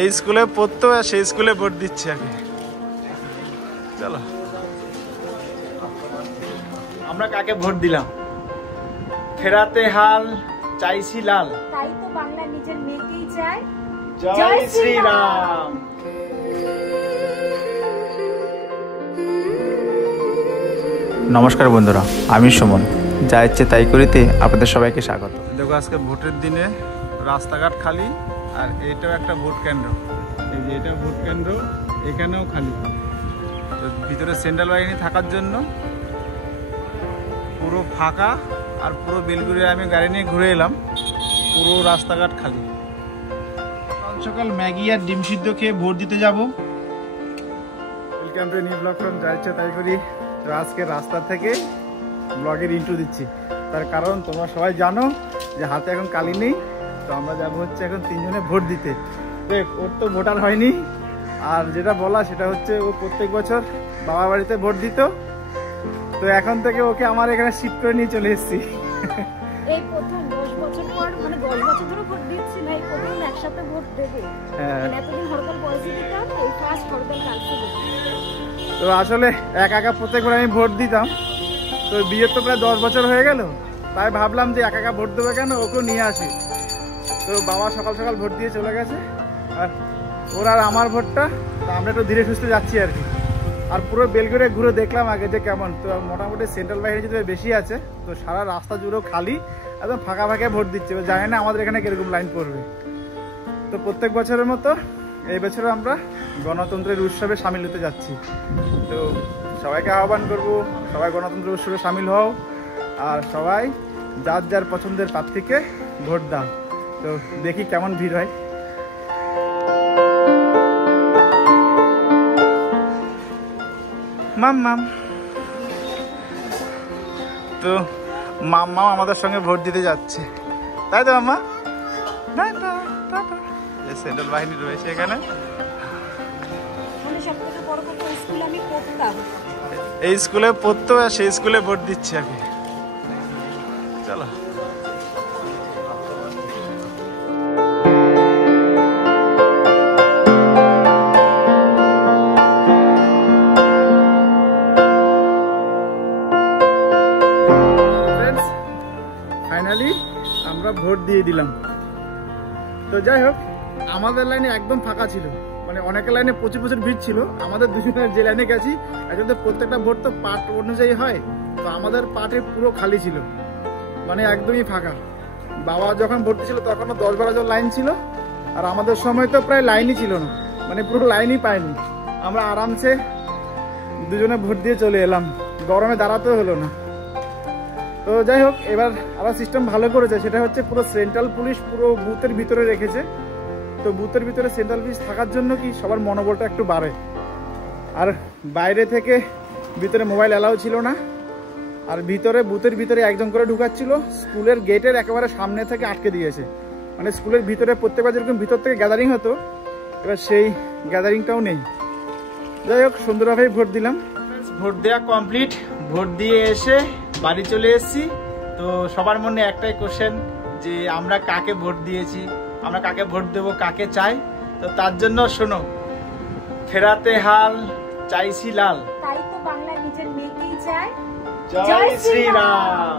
এই স্কুলে পড়তো আর সেই স্কুলে ভোট দিচ্ছি আমি। চলো, আমরা কাকে ভোট দিলাম? ফেরাতে হাল চাইছি লাল, তাই তো বাংলা নিজের মেয়েকেই চায়। জয় শ্রীরাম। নমস্কার বন্ধুরা, আমি সুমন, যা ইচ্ছে তাই করিতে আপনাদের সবাইকে স্বাগত। দেখো, আজকে ভোটের দিনে রাস্তাঘাট খালি, আর এটাও একটা ভোট কেন্দ্র। এই যে এটা ভোট কেন্দ্র, এখানেও খালি। তো ভিতরে সেন্ট্রাল বাহিনী থাকার জন্য পুরো ফাঁকা, আর পুরো বেলগুড়ি আমি গাড়ি নিয়ে ঘুরে এলাম, পুরো রাস্তাঘাট খালি। সকাল ম্যাগি আর ডিম সিদ্ধ খেয়ে ভোট দিতে যাব। Welcome to new blog from যা ইচ্ছে তাই করি। তো আজকে রাস্তা থেকে ব্লগের ইন্ট্রো দিচ্ছি, তার কারণ তোমরা সবাই জানো যে হাতে এখন কালি নেই। তো আমরা যাবো হচ্ছে এখন তিনজনে ভোট দিতে। দেখ, ওর তো ভোটার হয়নি, আর যেটা বলা সেটা হচ্ছে ও প্রত্যেক বছর বাবা বাড়িতে ভোট দিত। তো এখন থেকে ওকে আমার এখানে শিফট করে নিয়ে চলে এসেছি। এই প্রথম 10 বছর পর, মানে 10 বছর ধরে ভোট দিচ্ছি না, এই প্রথম একসাথে ভোট দেবে। মানে এতদিন হরতাল পলিসি দিতাম, এই ফার্স্ট হরতাল কালকে দেব। তো আসলে একা প্রত্যেকবার আমি ভোট দিতাম। তো বিয়ের তো প্রায় 10 বছর হয়ে গেল, তাই ভাবলাম যে একা ভোট দেবে কেন, ওকেও নিয়ে আসি। তো বাবা সকাল সকাল ভোট দিয়ে চলে গেছে, আর ওর আর আমার ভোটটা, তো আমরা একটু ধীরে সুস্থে যাচ্ছি আর কি। আর পুরো বেলগুড়ে ঘুরে দেখলাম আগে যে কেমন। তো মোটামুটি সেন্ট্রাল বাহিনী যদি বেশি আছে, তো সারা রাস্তা জুড়েও খালি, একদম ফাঁকা ভোট দিচ্ছে। জানি না আমাদের এখানে কিরকম লাইন পড়বে। তো প্রত্যেক বছরের মতো এই বছরও আমরা গণতন্ত্রের উৎসবে সামিল হতে যাচ্ছি। তো সবাইকে আহ্বান করব, সবাই গণতন্ত্রের উৎসবে সামিল হও, আর সবাই যার যার পছন্দের প্রার্থীকে ভোট দাও। তো দেখি কেমন ভিড় হয়। মাম তো মাম্মা আমাদের সঙ্গে ভোট দিতে যাচ্ছে, তাই তো মাম্মা? সেন্ট্রাল বাহিনী রয়েছে এখানে। সবথেকে বড় কথা, স্কুলে আমি পড়তাম, এই স্কুলে পড়তো আর সেই স্কুলে ভোট দিচ্ছি আমি। চলো, ফাইনালি আমরা ভোট দিয়ে দিলাম। তো যাই হোক, আমাদের লাইনে একদম ফাঁকা ছিল, মানে অনেকের লাইনে প্রচুর ভিড় ছিল। আমাদের দুজনের যে লাইনে গেছি, একদম প্রত্যেকটা ভোট তো পার্ট অনুযায়ী হয়, তো আমাদের পার্টে পুরো খালি ছিল, মানে একদমই ফাঁকা। বাবা যখন ভোট দিয়েছিল তখনও 10-12 জন লাইন ছিল, আর আমাদের সময় তো প্রায় লাইনই ছিল না, মানে পুরো লাইনই পাইনি। আমরা আরামসে দুজনে ভোট দিয়ে চলে এলাম, গরমে দাঁড়াতেও হলো না। তো যাই হোক, এবার আবার সিস্টেম ভালো করেছে, সেটা হচ্ছে পুরো সেন্ট্রাল পুলিশ পুরো বুথের ভিতরে রেখেছে। তো বুথের ভিতরে সেন্ট্রাল পুলিশ থাকার জন্য কি সবার মনোবলটা একটু বাড়ে। আর বাইরে থেকে ভিতরে মোবাইল অ্যালাউ ছিল না, আর ভিতরে বুথের ভিতরে একজন করে ঢুকাচ্ছিল। স্কুলের গেটের একেবারে সামনে থেকে আটকে দিয়েছে, মানে স্কুলের ভিতরে প্রত্যেকবার যেরকম ভিতর থেকে গ্যাদারিং হতো, এবার সেই গ্যাদারিংটাও নেই। যাই হোক, সুন্দরভাবেই ভোট দিলাম। ভোট দেওয়া কমপ্লিট, ভোট দিয়ে এসে বাড়ি চলে এসেছি। তো সবার মনে একটাই কোশ্চেন, যে আমরা কাকে ভোট দিয়েছি, আমরা কাকে ভোট দেবো, কাকে চাই। তো তার জন্য শোনো, ফেরাতে হাল চাইছি লাল, তাই তো বাংলা নিজের মেয়েকেই চায়। জয় শ্রীরাম।